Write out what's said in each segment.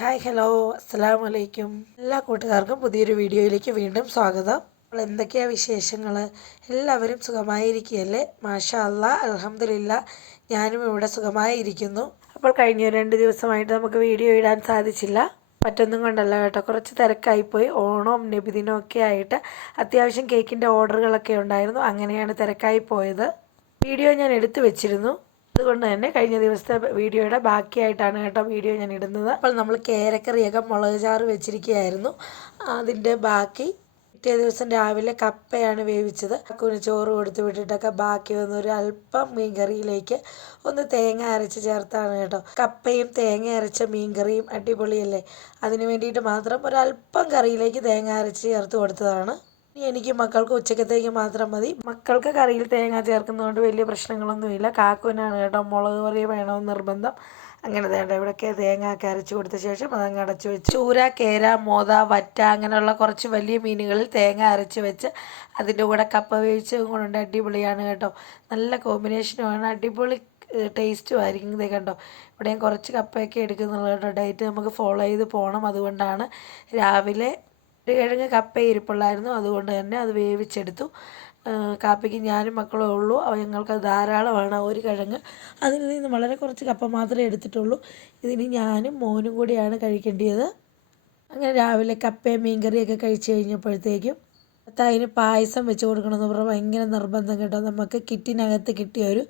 Hi hello അസ്സലാമു അലൈക്കും. എല്ലാ കൂട്ടുകാർക്കും പുതിയൊരു വീഡിയോയിലേക്ക് വീണ്ടും സ്വാഗതം. അപ്പോൾ എന്തൊക്കെയാണ് വിശേഷങ്ങൾ? എല്ലാവരും സുഖമായിരിക്കുകയല്ലേ? മാഷാ അല്ലാ, അൽഹംദുലില്ലാ, ഞാനും ഇവിടെ സുഖമായിരിക്കുന്നു. അപ്പോൾ കഴിഞ്ഞ 2 ദിവസമായിട്ട് നമുക്ക് വീഡിയോ ഇടാൻ സാധിച്ചില്ല. മറ്റൊന്നും കൊണ്ടല്ല കേട്ടോ, കുറച്ച് തിരക്കായിപ്പോയി. ഓണവും നബിദിനവും ഒക്കെ ആയിട്ട് അത്യാവശ്യം കേക്കിൻ്റെ ഓർഡറുകളൊക്കെ ഉണ്ടായിരുന്നു. അങ്ങനെയാണ് തിരക്കായി പോയത്. വീഡിയോ ഞാൻ എടുത്തു വെച്ചിരുന്നു. അതുകൊണ്ട് തന്നെ കഴിഞ്ഞ ദിവസത്തെ വീഡിയോയുടെ ബാക്കിയായിട്ടാണ് കേട്ടോ വീഡിയോ ഞാൻ ഇടുന്നത്. അപ്പോൾ നമ്മൾ കേരക്കറിയൊക്കെ മുളക് ചാറ് വെച്ചിരിക്കുകയായിരുന്നു. അതിൻ്റെ ബാക്കി പിറ്റേ ദിവസം രാവിലെ കപ്പയാണ് വേവിച്ചത്. കക്കുവിന് ചോറ് കൊടുത്ത് വിട്ടിട്ടൊക്കെ ബാക്കി വന്ന ഒരു അല്പം മീൻകറിയിലേക്ക് ഒന്ന് തേങ്ങ അരച്ച് ചേർത്താണ് കേട്ടോ. കപ്പയും തേങ്ങ അരച്ച മീൻകറിയും അടിപൊളിയല്ലേ? അതിന് വേണ്ടിയിട്ട് മാത്രം ഒരല്പം കറിയിലേക്ക് തേങ്ങ അരച്ച് ചേർത്ത് കൊടുത്തതാണ്. എനിക്ക് മക്കൾക്ക് ഉച്ചക്കത്തേക്ക് മാത്രം മതി. മക്കൾക്ക് കറിയിൽ തേങ്ങ ചേർക്കുന്നതുകൊണ്ട് വലിയ പ്രശ്നങ്ങളൊന്നുമില്ല. കാക്കുവിനാണ് കേട്ടോ മുളക് കറി വേണമെന്ന് നിർബന്ധം. അങ്ങനെ വേണ്ട, ഇവിടെയൊക്കെ തേങ്ങ ഒക്കെ അരച്ച് കൊടുത്ത ശേഷം അതങ്ങ് അടച്ച് വെച്ച് ചൂര, കേര, മോത, വറ്റ അങ്ങനെയുള്ള കുറച്ച് വലിയ മീനുകളിൽ തേങ്ങ അരച്ച് വെച്ച് അതിൻ്റെ കൂടെ കപ്പ വേവിച്ചതും കൊണ്ടുണ്ട്. അടിപൊളിയാണ് കേട്ടോ. നല്ല കോമ്പിനേഷനുമാണ്, അടിപൊളി ടേസ്റ്റും ആയിരിക്കും. ഇതേ കണ്ടോ, ഇവിടെ ഞാൻ കുറച്ച് കപ്പയൊക്കെ എടുക്കുന്നുള്ളൂ കേട്ടോ. ഡയറ്റ് നമുക്ക് ഫോളോ ചെയ്ത് പോകണം. അതുകൊണ്ടാണ് രാവിലെ ഒരു കിഴങ്ങ് കപ്പ ഇരിപ്പുള്ളായിരുന്നു, അതുകൊണ്ട് തന്നെ അത് വേവിച്ചെടുത്തു. കാപ്പിക്ക് ഞാനും മക്കളേ ഉള്ളൂ. ഞങ്ങൾക്ക് ധാരാളമാണ് ഒരു കിഴങ്ങ്. അതിൽ നിന്ന് വളരെ കുറച്ച് കപ്പ മാത്രമേ എടുത്തിട്ടുള്ളൂ. ഇതിന് ഞാനും മോനും കൂടിയാണ് കഴിക്കേണ്ടത്. അങ്ങനെ രാവിലെ കപ്പയും മീൻകറിയൊക്കെ കഴിച്ച് കഴിഞ്ഞപ്പോഴത്തേക്കും അതിന് പായസം വെച്ച് കൊടുക്കണമെന്ന് പറഞ്ഞാൽ ഭയങ്കര നിർബന്ധം കേട്ടോ. നമുക്ക് കിറ്റിനകത്ത് കിട്ടിയ ഒരു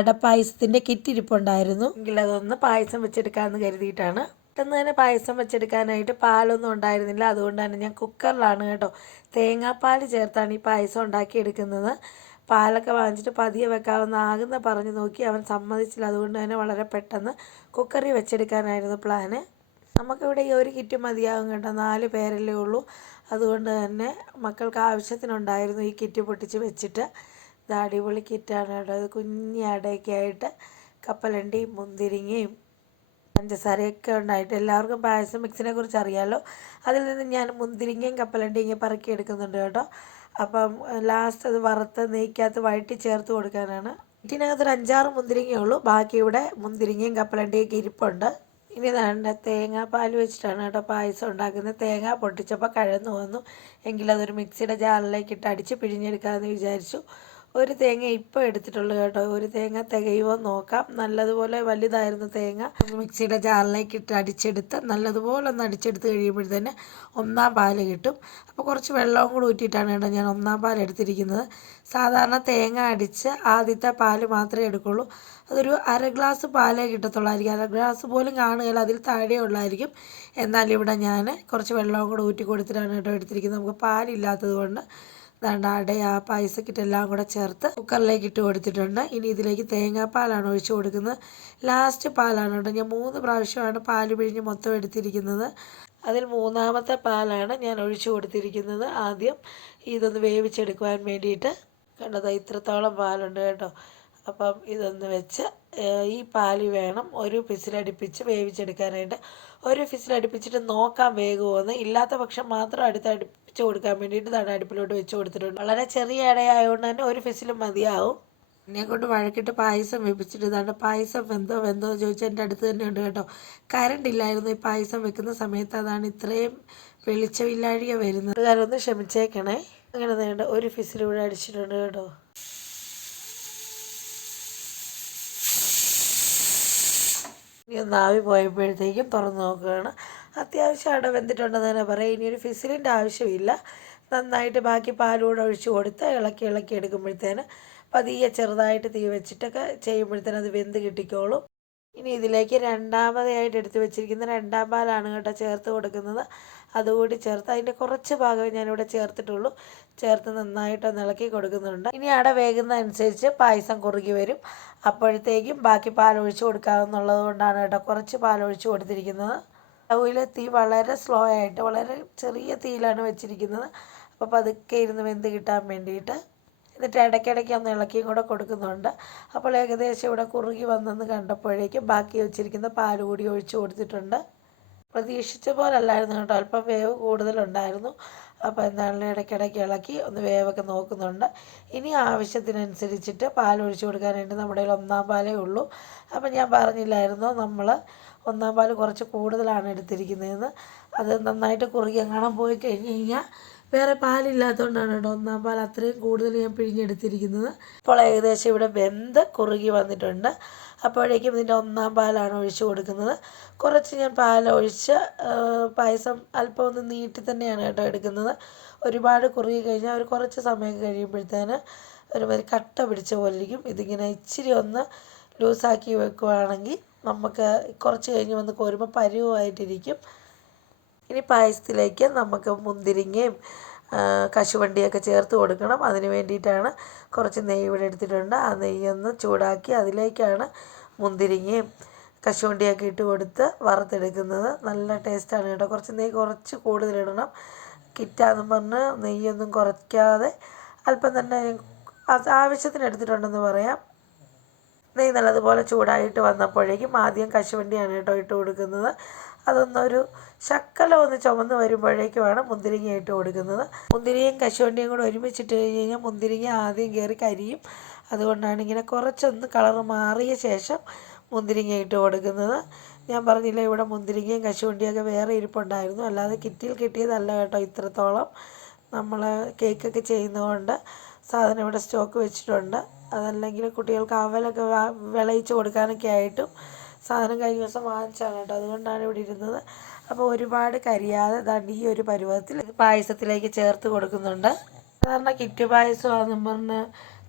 അടപ്പായസത്തിൻ്റെ കിറ്റ് ഇരിപ്പുണ്ടായിരുന്നു. എങ്കിൽ അതൊന്ന് പായസം വെച്ചെടുക്കാമെന്ന് കരുതിയിട്ടാണ്. പെട്ടെന്ന് തന്നെ പായസം വെച്ചെടുക്കാനായിട്ട് പാലൊന്നും ഉണ്ടായിരുന്നില്ല. അതുകൊണ്ട് തന്നെ ഞാൻ കുക്കറിലാണ് കേട്ടോ തേങ്ങാപ്പാൽ ചേർത്താണ് ഈ പായസം ഉണ്ടാക്കിയെടുക്കുന്നത്. പാലൊക്കെ വാങ്ങിച്ചിട്ട് പതിയെ വെക്കാവുന്ന പറഞ്ഞു നോക്കി, അവൻ സമ്മതിച്ചില്ല. അതുകൊണ്ട് തന്നെ വളരെ പെട്ടെന്ന് കുക്കറിൽ വെച്ചെടുക്കാനായിരുന്നു പ്ലാന്. നമുക്കിവിടെ ഈ ഒരു കിറ്റ് മതിയാകും കേട്ടോ, 4 പേരല്ലേ ഉള്ളൂ. അതുകൊണ്ട് തന്നെ മക്കൾക്ക് ആവശ്യത്തിനുണ്ടായിരുന്നു ഈ കിറ്റ് പൊട്ടിച്ച് വെച്ചിട്ട്. ഇത് അടിപൊളി കിറ്റാണ് കേട്ടോ. ഇത് കുഞ്ഞി അടയൊക്കെ ആയിട്ട് കപ്പലണ്ടിയും മുന്തിരിങ്ങയും പഞ്ചസാരയൊക്കെ ഉണ്ടായിട്ട് എല്ലാവർക്കും പായസം മിക്സിനെ കുറിച്ച് അറിയാമല്ലോ. അതിൽ നിന്ന് ഞാൻ മുന്തിരിങ്ങയും കപ്പലണ്ടിയും പറക്കി എടുക്കുന്നുണ്ട് കേട്ടോ. അപ്പം ലാസ്റ്റ് അത് വറുത്ത് നെയ്ക്കകത്ത് വഴറ്റി ചേർത്ത് കൊടുക്കാനാണ്. ഇതിനകത്തൊരു 5-6 മുന്തിരിങ്ങയുള്ളൂ. ബാക്കി ഇവിടെ മുന്തിരിങ്ങയും കപ്പലണ്ടിയൊക്കെ ഇരിപ്പുണ്ട്. ഇനി വേണ്ട തേങ്ങാപ്പാൽ വെച്ചിട്ടാണ് കേട്ടോ പായസം ഉണ്ടാക്കുന്നത്. തേങ്ങ പൊട്ടിച്ചപ്പോൾ കഴന്നു വന്നു. എങ്കിലതൊരു മിക്സിയുടെ ജാറിലേക്ക് ഇട്ട് അടിച്ച് പിഴിഞ്ഞെടുക്കാമെന്ന് വിചാരിച്ചു. ഒരു തേങ്ങ ഇപ്പോൾ എടുത്തിട്ടുള്ളൂ കേട്ടോ. ഒരു തേങ്ങ തികയുമോ നോക്കാം. നല്ലതുപോലെ വലുതായിരുന്നു തേങ്ങ. മിക്സിയുടെ ജാറിലേക്ക് ഇട്ട് അടിച്ചെടുത്ത് നല്ലതുപോലെ ഒന്ന് അടിച്ചെടുത്ത് കഴിയുമ്പോഴത്തേന് ഒന്നാം പാല് കിട്ടും. അപ്പോൾ കുറച്ച് വെള്ളവും കൂടി ഊറ്റിയിട്ടാണ് കേട്ടോ ഞാൻ ഒന്നാം പാൽ എടുത്തിരിക്കുന്നത്. സാധാരണ തേങ്ങ അടിച്ച് ആദ്യത്തെ പാല് മാത്രമേ എടുക്കുള്ളൂ. അതൊരു 1/2 ഗ്ലാസ് പാലേ കിട്ടത്തുള്ളായിരിക്കും. 1/2 ഗ്ലാസ് പോലും കാണുകയില്ല, അതിൽ താഴെ ഉള്ളായിരിക്കും. എന്നാൽ ഇവിടെ ഞാൻ കുറച്ച് വെള്ളവും കൂടെ ഊറ്റി കൊടുത്തിട്ടാണ് കേട്ടോ എടുത്തിരിക്കുന്നത്. നമുക്ക് പാലില്ലാത്തത് കൊണ്ട് ദാണ്ട അട പായസക്കിറ്റ് എല്ലാം കൂടെ ചേർത്ത് കുക്കറിലേക്ക് ഇട്ട് കൊടുത്തിട്ടുണ്ട്. ഇനി ഇതിലേക്ക് തേങ്ങാപ്പാലാണ് ഒഴിച്ച് കൊടുക്കുന്നത്. ലാസ്റ്റ് പാലാണ് കേട്ടോ. ഞാൻ 3 പ്രാവശ്യമാണ് പാല് പിഴിഞ്ഞ് മൊത്തം എടുത്തിരിക്കുന്നത്. അതിൽ 3ാമത്തെ പാലാണ് ഞാൻ ഒഴിച്ചു കൊടുത്തിരിക്കുന്നത്. ആദ്യം ഇതൊന്ന് വേവിച്ചെടുക്കുവാൻ വേണ്ടിയിട്ട്. കണ്ടത് ഇത്രത്തോളം പാലുണ്ട് കേട്ടോ. അപ്പം ഇതൊന്ന് വെച്ച് ഈ പാല് വേണം ഒരു ഫിസിലടുപ്പിച്ച് വേവിച്ചെടുക്കാനായിട്ട്. ഒരു ഫിസിലടുപ്പിച്ചിട്ട് നോക്കാം വേഗമോന്ന്. ഇല്ലാത്ത പക്ഷം മാത്രം അടുപ്പിച്ച് കൊടുക്കാൻ വേണ്ടിയിട്ട് തന്നെ അടുപ്പിലോട്ട് വെച്ച് കൊടുത്തിട്ടുണ്ട്. വളരെ ചെറിയ ഇടയായതുകൊണ്ട് തന്നെ ഒരു ഫിസിലും മതിയാവും. എന്നെ കൊണ്ട് വഴക്കിട്ട് പായസം വെപ്പിച്ചിട്ട് ഇതാണ്ട് പായസം വെന്തോ ചോദിച്ചാൽ എൻ്റെ അടുത്ത് തന്നെ ഉണ്ട് കേട്ടോ. കറണ്ട് ഇല്ലായിരുന്നു ഈ പായസം വെക്കുന്ന സമയത്ത്. അതാണ് ഇത്രയും വെളിച്ചമില്ലാഴിക വരുന്നത്. ഒന്ന് ക്ഷമിച്ചേക്കണേ. അങ്ങനെ വേണ്ട ഒരു ഫിസിലൂടെ അടിച്ചിട്ടുണ്ട് കേട്ടോ. ഇനി ഒന്ന് ആവി പോയപ്പോഴത്തേക്കും തുറന്ന് നോക്കുകയാണ്. അത്യാവശ്യം അട വെന്തിട്ടുണ്ടെന്ന് തന്നെ പറയാം. ഇനിയൊരു ഫിസിലിൻ്റെ ആവശ്യമില്ല. നന്നായിട്ട് ബാക്കി പാലൂടെ ഒഴിച്ച് കൊടുത്ത് ഇളക്കി എടുക്കുമ്പോഴത്തേന് പതിയെ ചെറുതായിട്ട് തീ വെച്ചിട്ടൊക്കെ ചെയ്യുമ്പോഴത്തേന് അത് വെന്ത് കിട്ടിക്കോളും. ഇനി ഇതിലേക്ക് രണ്ടാമതായിട്ട് എടുത്ത് വെച്ചിരിക്കുന്ന 2ാം പാലാണ് കേട്ടോ ചേർത്ത് കൊടുക്കുന്നത്. അതുകൂടി ചേർത്ത് അതിൻ്റെ കുറച്ച് ഭാഗമേ ഞാനിവിടെ ചേർത്തിട്ടുള്ളൂ. ചേർത്ത് നന്നായിട്ടൊന്ന് ഇളക്കി കൊടുക്കുന്നുണ്ട്. ഇനി അട വേകുന്ന അനുസരിച്ച് പായസം കുറുകി വരും. അപ്പോഴത്തേക്കും ബാക്കി പാലൊഴിച്ച് കൊടുക്കാമെന്നുള്ളത് കൊണ്ടാണ് കേട്ടോ കുറച്ച് പാലൊഴിച്ച് കൊടുത്തിരിക്കുന്നത്. സ്റ്റൗവിലെ തീ വളരെ സ്ലോ ആയിട്ട് വളരെ ചെറിയ തീയിലാണ് വെച്ചിരിക്കുന്നത്. അപ്പോൾ പതുക്കെ ഇരുന്ന് വെന്ത് കിട്ടാൻ വേണ്ടിയിട്ട്. എന്നിട്ട് ഇടയ്ക്കിടയ്ക്ക് ഒന്ന് ഇളക്കിയും കൂടെ കൊടുക്കുന്നുണ്ട്. അപ്പോൾ ഏകദേശം ഇവിടെ കുറുകി വന്നെന്ന് കണ്ടപ്പോഴേക്കും ബാക്കി വെച്ചിരിക്കുന്ന പാൽ കൂടി ഒഴിച്ച് കൊടുത്തിട്ടുണ്ട്. പ്രതീക്ഷിച്ച പോലല്ലായിരുന്നു കേട്ടോ, അല്പം വേവ് കൂടുതലുണ്ടായിരുന്നു. അപ്പോൾ എന്താണെങ്കിലും ഇടയ്ക്കിടയ്ക്ക് ഇളക്കി ഒന്ന് വേവൊക്കെ നോക്കുന്നുണ്ട്. ഇനി ആവശ്യത്തിനനുസരിച്ചിട്ട് പാലൊഴിച്ച് കൊടുക്കാനായിട്ട് നമ്മുടെ കയ്യിൽ 1ാം പാലേ ഉള്ളൂ. അപ്പോൾ ഞാൻ പറഞ്ഞില്ലായിരുന്നോ നമ്മൾ ഒന്നാം പാൽ കുറച്ച് കൂടുതലാണ് എടുത്തിരിക്കുന്നതെന്ന്. അത് നന്നായിട്ട് കുറുകി എങ്ങാനും പോയി കഴിഞ്ഞ് കഴിഞ്ഞാൽ വേറെ പാലില്ലാത്തതുകൊണ്ടാണ് കേട്ടോ ഒന്നാം പാൽ അത്രയും കൂടുതൽ ഞാൻ പിഴിഞ്ഞെടുത്തിരിക്കുന്നത്. ഇപ്പോൾ ഏകദേശം ഇവിടെ വെന്ത് കുറുകി വന്നിട്ടുണ്ട്. അപ്പോഴേക്കും ഇതിൻ്റെ ഒന്നാം പാലാണ് ഒഴിച്ച് കൊടുക്കുന്നത്. കുറച്ച് ഞാൻ പാലൊഴിച്ച് പായസം അല്പം ഒന്ന് നീട്ടി തന്നെയാണ് കേട്ടോ എടുക്കുന്നത്. ഒരുപാട് കുറുകി കഴിഞ്ഞാൽ ഒരു കുറച്ച് സമയം കഴിയുമ്പോഴത്തേന് ഒരുമാതിരി കട്ട പിടിച്ച പോലെ ഇരിക്കും. ഇതിങ്ങനെ ഇച്ചിരി ഒന്ന് ലൂസാക്കി വെക്കുകയാണെങ്കിൽ നമുക്ക് കുറച്ച് കഴിഞ്ഞ് വന്ന് കോരുമ്പോൾ പരുവമായിട്ടിരിക്കും. ഇനി പായസത്തിലേക്ക് നമുക്ക് മുന്തിരിങ്ങയും കശുവണ്ടിയൊക്കെ ചേർത്ത് കൊടുക്കണം. അതിന് വേണ്ടിയിട്ടാണ് കുറച്ച് നെയ്യ് ഇവിടെ എടുത്തിട്ടുണ്ട്. ആ നെയ്യൊന്ന് ചൂടാക്കി അതിലേക്കാണ് മുന്തിരിങ്ങയും കശുവണ്ടിയൊക്കെ ഇട്ട് കൊടുത്ത് വറുത്തെടുക്കുന്നത്. നല്ല ടേസ്റ്റാണ് കേട്ടോ. കുറച്ച് നെയ്യ് കുറച്ച് കൂടുതലിടണം. കിറ്റാന്നും പറഞ്ഞ് നെയ്യൊന്നും കുറയ്ക്കാതെ അല്പം തന്നെ ആവശ്യത്തിന് എടുത്തിട്ടുണ്ടെന്ന് പറയാം. നെയ്യ് നല്ലതുപോലെ ചൂടായിട്ട് വന്നപ്പോഴേക്കും ആദ്യം കശുവണ്ടിയാണ് കേട്ടോ ഇട്ട് കൊടുക്കുന്നത്. അതൊന്നൊരു ശക്കലം ഒന്ന് ചുമന്ന് വരുമ്പോഴേക്കുമാണ് മുന്തിരിങ്ങ ഇട്ട് കൊടുക്കുന്നത്. മുന്തിരിയും കശുവണ്ടിയും കൂടെ ഒരുമിച്ചിട്ട് കഴിഞ്ഞ് കഴിഞ്ഞാൽ മുന്തിരിങ്ങ ആദ്യം കയറി കരിയും. അതുകൊണ്ടാണ് ഇങ്ങനെ കുറച്ചൊന്ന് കളറ് മാറിയ ശേഷം മുന്തിരിങ്ങ ഇട്ട് കൊടുക്കുന്നത്. ഞാൻ പറഞ്ഞില്ല ഇവിടെ മുന്തിരിങ്ങയും കശുവണ്ടിയൊക്കെ വേറെ ഇരിപ്പുണ്ടായിരുന്നു. അല്ലാതെ കിറ്റിൽ കിട്ടിയതല്ല കേട്ടോ. ഇത്രത്തോളം നമ്മൾ കേക്കൊക്കെ ചെയ്യുന്നതുകൊണ്ട് സാധനം ഇവിടെ സ്റ്റോക്ക് വെച്ചിട്ടുണ്ട്. അതല്ലെങ്കിൽ കുട്ടികൾക്ക് അവലൊക്കെ വിളയിച്ച് കൊടുക്കാനൊക്കെ ആയിട്ടും സാധനം കഴിഞ്ഞ ദിവസം വാങ്ങിച്ചാണ് കേട്ടോ. അതുകൊണ്ടാണ് ഇവിടെ ഇരുന്നത്. അപ്പോൾ ഒരുപാട് കരിയാതെ ദാണ്ട് ഈ ഒരു പരുവത്തിൽ പായസത്തിലേക്ക് ചേർത്ത് കൊടുക്കുന്നുണ്ട്. സാധാരണ കിറ്റ് പായസമാണെന്നും പറഞ്ഞ്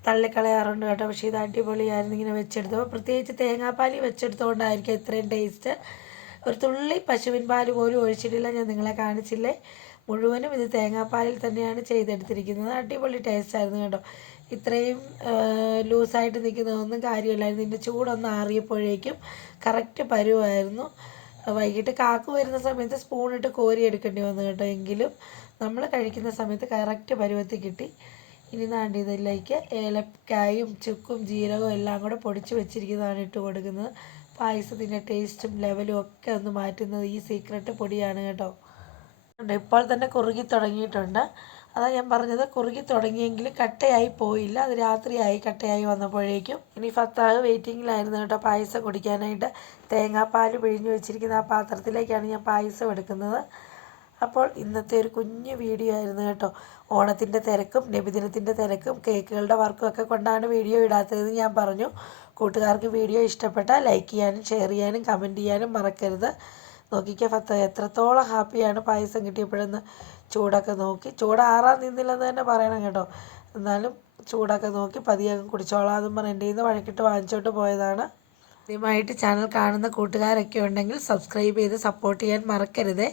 തള്ളിക്കളയാറുണ്ട് കേട്ടോ. പക്ഷേ ഇത് അടിപൊളിയായിരുന്നു ഇങ്ങനെ വെച്ചെടുത്തപ്പോൾ. പ്രത്യേകിച്ച് തേങ്ങാപ്പാൽ വെച്ചെടുത്തുകൊണ്ടായിരിക്കും ഇത്രയും ടേസ്റ്റ്. ഒരു തുള്ളി പശുവിൻ പാല് പോലും ഒഴിച്ചിട്ടില്ല. ഞാൻ നിങ്ങളെ കാണിച്ചില്ലേ. മുഴുവനും ഇത് തേങ്ങാപ്പാലിൽ തന്നെയാണ് ചെയ്തെടുത്തിരിക്കുന്നത്. അടിപൊളി ടേസ്റ്റായിരുന്നു കേട്ടോ. ഇത്രയും ലൂസായിട്ട് നിൽക്കുന്നതൊന്നും കാര്യമില്ലായിരുന്നു. ഇതിൻ്റെ ചൂടൊന്ന് ആറിയപ്പോഴേക്കും കറക്റ്റ് പരുവായിരുന്നു. വൈകിട്ട് കാക്കു വരുന്ന സമയത്ത് സ്പൂണിട്ട് കോരി എടുക്കേണ്ടി വന്നു കേട്ടോ. എങ്കിലും നമ്മൾ കഴിക്കുന്ന സമയത്ത് കറക്റ്റ് പരുവത്തിൽ കിട്ടി. ഇനി നാണ്ട് ഇതിലേക്ക് ഏലക്കായും ചുക്കും ജീരകവും എല്ലാം കൂടെ പൊടിച്ച് വെച്ചിരിക്കുന്നതാണ് ഇട്ട് കൊടുക്കുന്നത്. പായസത്തിൻ്റെ ടേസ്റ്റും ലെവലും ഒക്കെ ഒന്ന് മാറ്റുന്നത് ഈ സീക്രട്ട് പൊടിയാണ് കേട്ടോ. ഇപ്പോൾ തന്നെ കുറുകി തുടങ്ങിയിട്ടുണ്ട്. അതാ ഞാൻ പറഞ്ഞത്, കുറുകി തുടങ്ങിയെങ്കിലും കട്ടയായി പോയില്ല. അത് രാത്രിയായി കട്ടയായി വന്നപ്പോഴേക്കും. ഇനി ഫത്താഹ് വെയിറ്റിങ്ങിലായിരുന്നു കേട്ടോ പായസം കുടിക്കാനായിട്ട്. തേങ്ങാപ്പാൽ പിഴിഞ്ഞ് വെച്ചിരിക്കുന്ന ആ പാത്രത്തിലേക്കാണ് ഞാൻ പായസം എടുക്കുന്നത്. അപ്പോൾ ഇന്നത്തെ ഒരു കുഞ്ഞു വീഡിയോ ആയിരുന്നു കേട്ടോ. ഓണത്തിൻ്റെ തിരക്കും നബിദിനത്തിൻ്റെ തിരക്കും കേക്കുകളുടെ വർക്കും ഒക്കെ കൊണ്ടാണ് വീഡിയോ ഇടാത്തതെന്ന് ഞാൻ പറഞ്ഞു. കൂട്ടുകാർക്ക് വീഡിയോ ഇഷ്ടപ്പെട്ടാൽ ലൈക്ക് ചെയ്യാനും ഷെയർ ചെയ്യാനും കമൻറ്റ് ചെയ്യാനും മറക്കരുത്. നോക്കിക്കുക ഫത്താഹ് എത്രത്തോളം ഹാപ്പിയാണ് പായസം കിട്ടിയപ്പോഴെന്ന്. ചൂടൊക്കെ നോക്കി, ചൂടാറാൻ നിന്നില്ലെന്ന് തന്നെ പറയണം കേട്ടോ. എന്നാലും ചൂടൊക്കെ നോക്കി പതിയെ കുടിച്ചോളാം എന്നും പറഞ്ഞ് എൻ്റെ നിന്ന് വഴക്കിട്ട് വാങ്ങിച്ചോട്ട് പോയതാണ്. ആദ്യമായിട്ട് ചാനൽ കാണുന്ന കൂട്ടുകാരൊക്കെ ഉണ്ടെങ്കിൽ സബ്സ്ക്രൈബ് ചെയ്ത് സപ്പോർട്ട് ചെയ്യാൻ മറക്കരുത്.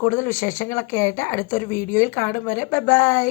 കൂടുതൽ വിശേഷങ്ങളൊക്കെ ആയിട്ട് അടുത്തൊരു വീഡിയോയിൽ കാണും വരെ ബൈ ബൈ.